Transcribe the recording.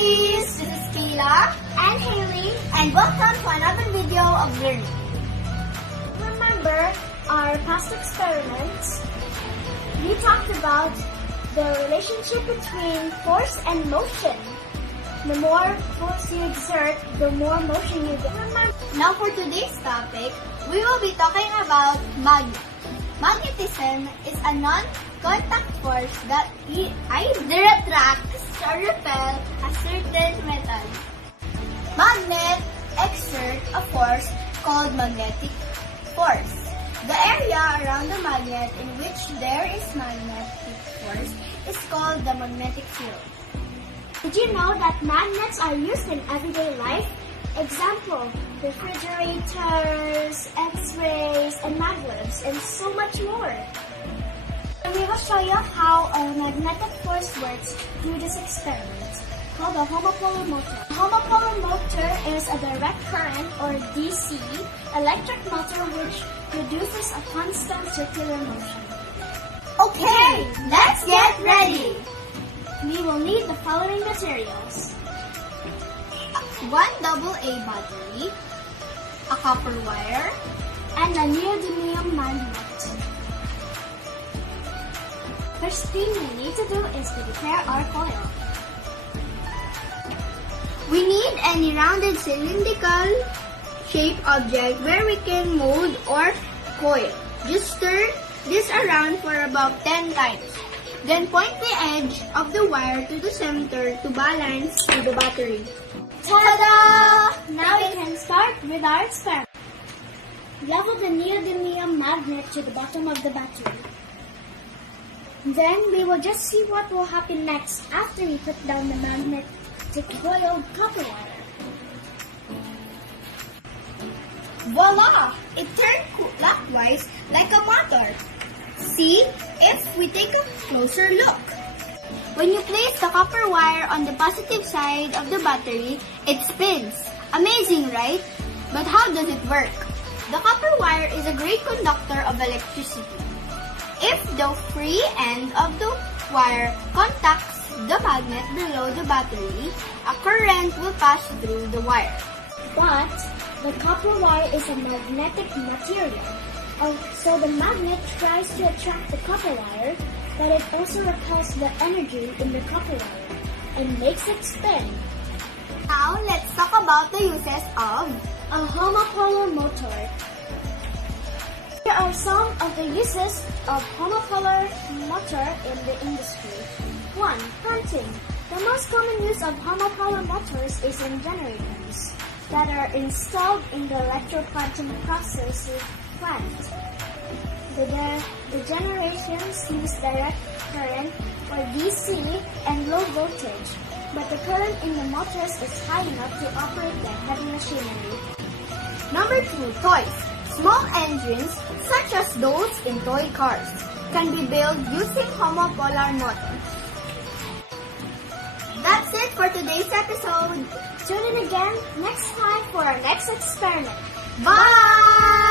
Buddies! This is Keyla and Hailey, and welcome to another video of learning. Remember our past experiments? We talked about the relationship between force and motion. The more force you exert, the more motion you get. Now for today's topic, we will be talking about magnet. Magnetism is a non-contact force that either attracts or repel a certain metal. Magnet exert a force called magnetic force. The area around the magnet in which there is magnetic force is called the magnetic field. Did you know that magnets are used in everyday life? Example, refrigerators, x-rays, and magnets, and so much more. And we will show you how a magnetic force works through this experiment, called a homopolar motor. A homopolar motor is a direct current, or DC, electric motor which produces a constant circular motion. Okay, let's get ready! We will need the following materials. One AA battery, a copper wire, and a neodymium magnet. First thing we need to do is to prepare our coil. We need any rounded cylindrical shaped object where we can mold or coil. Just stir this around for about 10 times. Then point the edge of the wire to the center to balance to the battery. Ta-da! Now we can start with our experiment. Level the neodymium magnet to the bottom of the battery. Then we will just see what will happen next after we put down the magnetic coiled copper wire. Voila! It turned clockwise like a motor. See if we take a closer look. When you place the copper wire on the positive side of the battery, it spins. Amazing, right? But how does it work? The copper wire is a great conductor of electricity. If the free end of the wire contacts the magnet below the battery, a current will pass through the wire. But the copper wire is a magnetic material. So the magnet tries to attract the copper wire, but it also repels the energy in the copper wire and makes it spin. Now, let's talk about the uses of a homopolar motor. Here are some of the uses of homopolar motor in the industry. 1. Hunting. The most common use of homopolar motors is in generators that are installed in the electroplanting process plant. The generations use direct current or DC and low voltage, but the current in the motors is high enough to operate the heavy machinery. Number 2, toys. Small engines, such as those in toy cars, can be built using homopolar motors. That's it for today's episode. Tune in again next time for our next experiment. Bye!